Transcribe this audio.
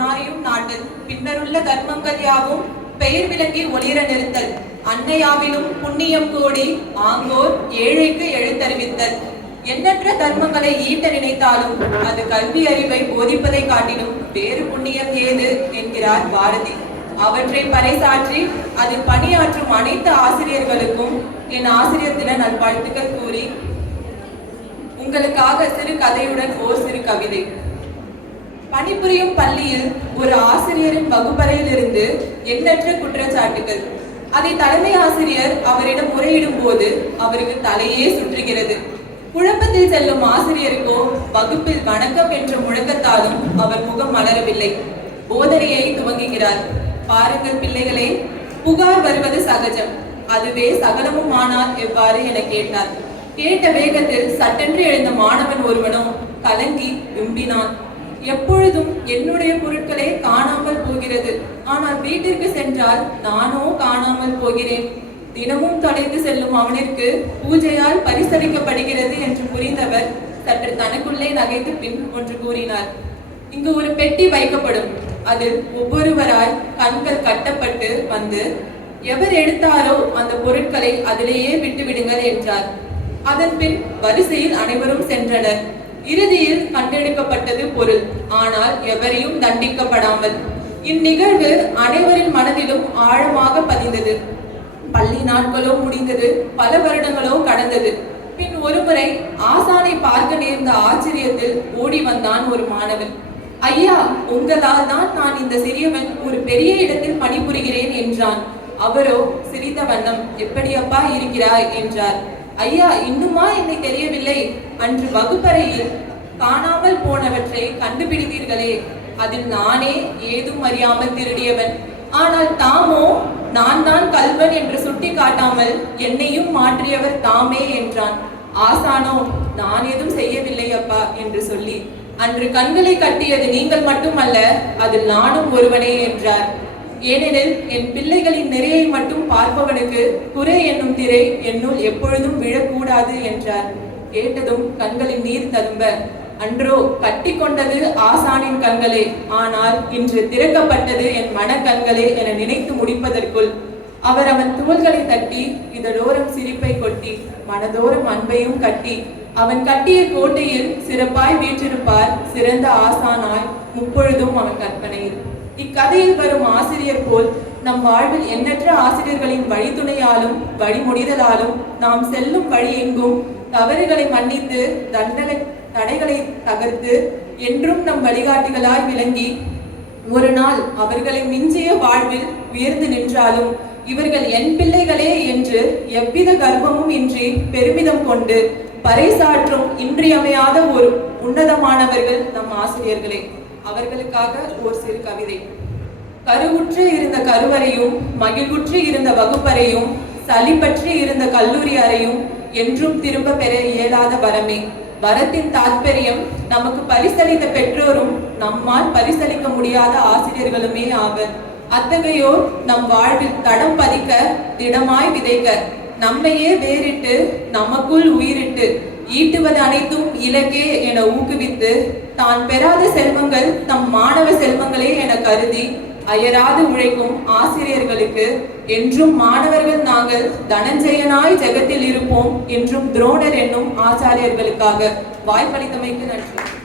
பொன்னாரையும் நாட்டல் பின்னருள்ள தர்மங்கள் யாவும் பெயர் விளங்கி ஒளிர நிறுத்தல் அன்னையாவிலும் புண்ணியம் கோடி ஆங்கோர் ஏழைக்கு எழுத்தறிவித்தல். எண்ணற்ற தர்மங்களை ஈட்ட நினைத்தாலும் அது கல்வி அறிவை போதிப்பதை காட்டிலும் வேறு புண்ணியம் ஏது என்கிறார் பாரதி. அவற்றை பறைசாற்றி அதில் பணியாற்றும் அனைத்து ஆசிரியர்களுக்கும் என் ஆசிரியர் தின நல்வாழ்த்துக்கள் கூறி உங்களுக்காக சிறு கதையுடன் ஓர் சிறு கவிதை. பணிபுரியும் பள்ளியில் ஒரு ஆசிரியரின் வகுப்பறையில் இருந்து எண்ணற்ற குற்றச்சாட்டுகள். அதை தலைமை ஆசிரியர் அவரிடம் முறையிடும் போது அவருக்கு தலையே சுற்றுகிறது. குழப்பத்தில் செல்லும் ஆசிரியருக்கோ வகுப்பில் வணக்கம் என்ற முழக்கத்தாலும் அவர் முகம் மலரவில்லை. போதனையை துவங்குகிறார். பாருங்கள் பிள்ளைகளே, புகார் வருவது சகஜம், அதுவே சகலமும் ஆனால் எவ்வாறு என கேட்டார். கேட்ட வேகத்தில் சட்டென்று எழுந்த மாணவன் ஒருவனோ கலங்கி விம்பினான். எப்பொழுதும் என்னுடைய பொருட்களே காணாமல் போகிறது, ஆனால் வீட்டிற்கு சென்றால் நானோ காணாமல் போகிறேன். தினமும் தொலைந்து செல்லும் அவனிற்கு பூஜையால் பரிசளிக்கப்படுகிறது என்று புரிந்தவர் சற்று தனக்குள்ளே நகைத்து பின் ஒன்று கூறினார். இங்கு ஒரு பெட்டி வைக்கப்படும், அதில் ஒவ்வொருவராய் கண்கள் கட்டப்பட்டு வந்து எவர் எடுத்தாரோ அந்த பொருட்களை அதிலேயே விட்டு விடுங்கள் என்றார். அதன் பின் வரிசையில் அனைவரும் சென்றனர். இறுதியில் கண்டெடுக்கப்பட்டது பொருள், ஆனால் எவரையும் தண்டிக்கப்படாமல். இந்நிகழ்வு அனைவரின் மனதிலும் ஆழமாக பதிந்தது. பள்ளி நாட்களோ முடிந்தது, பல வருடங்களோ கடந்தது. பின் ஒருமுறை ஆசானை பார்க்க நேர்ந்த ஆச்சரியத்தில் ஓடி வந்தான் ஒரு மாணவன். ஐயா, உங்களால் தான் நான் இந்த சிறியவன் ஒரு பெரிய இடத்தில் பணிபுரிகிறேன் என்றான். அவரோ சிரித்த வண்ணம், எப்படி அப்பா இருக்கிறாய் என்றார். ஐயா, இன்னுமா என்னை தெரியவில்லை? அன்று வகுப்பறையில் காணாமல் போனவற்றை கண்டுபிடித்தீர்களே, அதில் நானே ஏதும் அறியாமல் திருடியவன். ஆனால் தாமோ நான் தான் கல்வன் என்று சுட்டி காட்டாமல் என்னையும் மாற்றியவர் தாமே என்றான். ஆசானோ நான் ஏதும் செய்யவில்லை அப்பா என்று சொல்லி அன்று கண்களை கட்டியது நீங்கள் மட்டுமல்ல, அதில் நானும் ஒருவனே என்றார். ஏனெனில் என் பிள்ளைகளின் நிறையை மட்டும் பார்ப்பவனுக்கு குறை என்னும் திரை என்னுள் எப்பொழுதும் விழக்கூடாது என்றார். கேட்டதும் கண்களின் நீர் ததும்ப, அன்றோ கட்டி கொண்டது ஆசானின் கண்களே, ஆனால் இன்று திறக்கப்பட்டது என் மனக்கண்களே என நினைத்து முடிப்பதற்குள் அவர் அவன் தோள்களை தட்டி இதழோரம் சிரிப்பை கொட்டி மனதோறும் அன்பையும் கட்டி அவன் கட்டிய கோட்டையில் சிறப்பாய் வீற்றிருப்பார் சிறந்த ஆசானாய் முப்பொழுதும் அவன் கற்பனையில். இக்கதையில் வரும் ஆசிரியர் போல் நம் வாழ்வில் எண்ணற்ற ஆசிரியர்களின் வழித்துணையாலும் வழிமுடிதலாலும் நாம் செல்லும் வழி எங்கும் தவறுகளை மன்னித்து தடைகளை தகர்த்து என்றும் நம் வழிகாட்டிகளாய் விளங்கி ஒரு நாள் அவர்களை மிஞ்சிய வாழ்வில் உயர்ந்து நின்றாலும் இவர்கள் என் பிள்ளைகளே என்று எவ்வித கர்வமும் இன்றி பெருமிதம் கொண்டு பறைசாற்றும் இன்றியமையாத ஒரு உன்னதமானவர்கள் நம் ஆசிரியர்களே. அவர்களுக்காக ஒரு சிறு கவிதை. கருவுற்று இருந்த கருவறையும் மகிழ்வுற்று இருந்த வகுப்பறையும் சலிப்பற்றி இருந்த கல்லூரி அறையும் என்றும் திரும்ப பெற இயலாத வரமே. வரத்தின் தாற்பயம் நமக்கு பரிசளித்த பெற்றோரும் நம்மால் பரிசளிக்க முடியாத ஆசிரியர்களுமே ஆவர். அத்தகையோர் நம் வாழ்வில் தடம் பதிக்க திடமாய் விதைக்க நம்மையே வேறிட்டு நமக்குள் உயிரிட்டு ஈட்டுவது அனைத்தும் இலக்கே என ஊக்குவித்து தான் பெறாத செல்வங்கள் தம் மாணவ செல்வங்களே என கருதி அயராது உழைக்கும் ஆசிரியர்களுக்கு என்றும் மாணவர்கள் நாங்கள் தனஞ்சயனாய் ஜெகத்தில் இருப்போம் என்றும் துரோணர் என்னும் ஆச்சாரியர்களுக்காக வாய்ப்பளித்தமைக்கு நன்றி.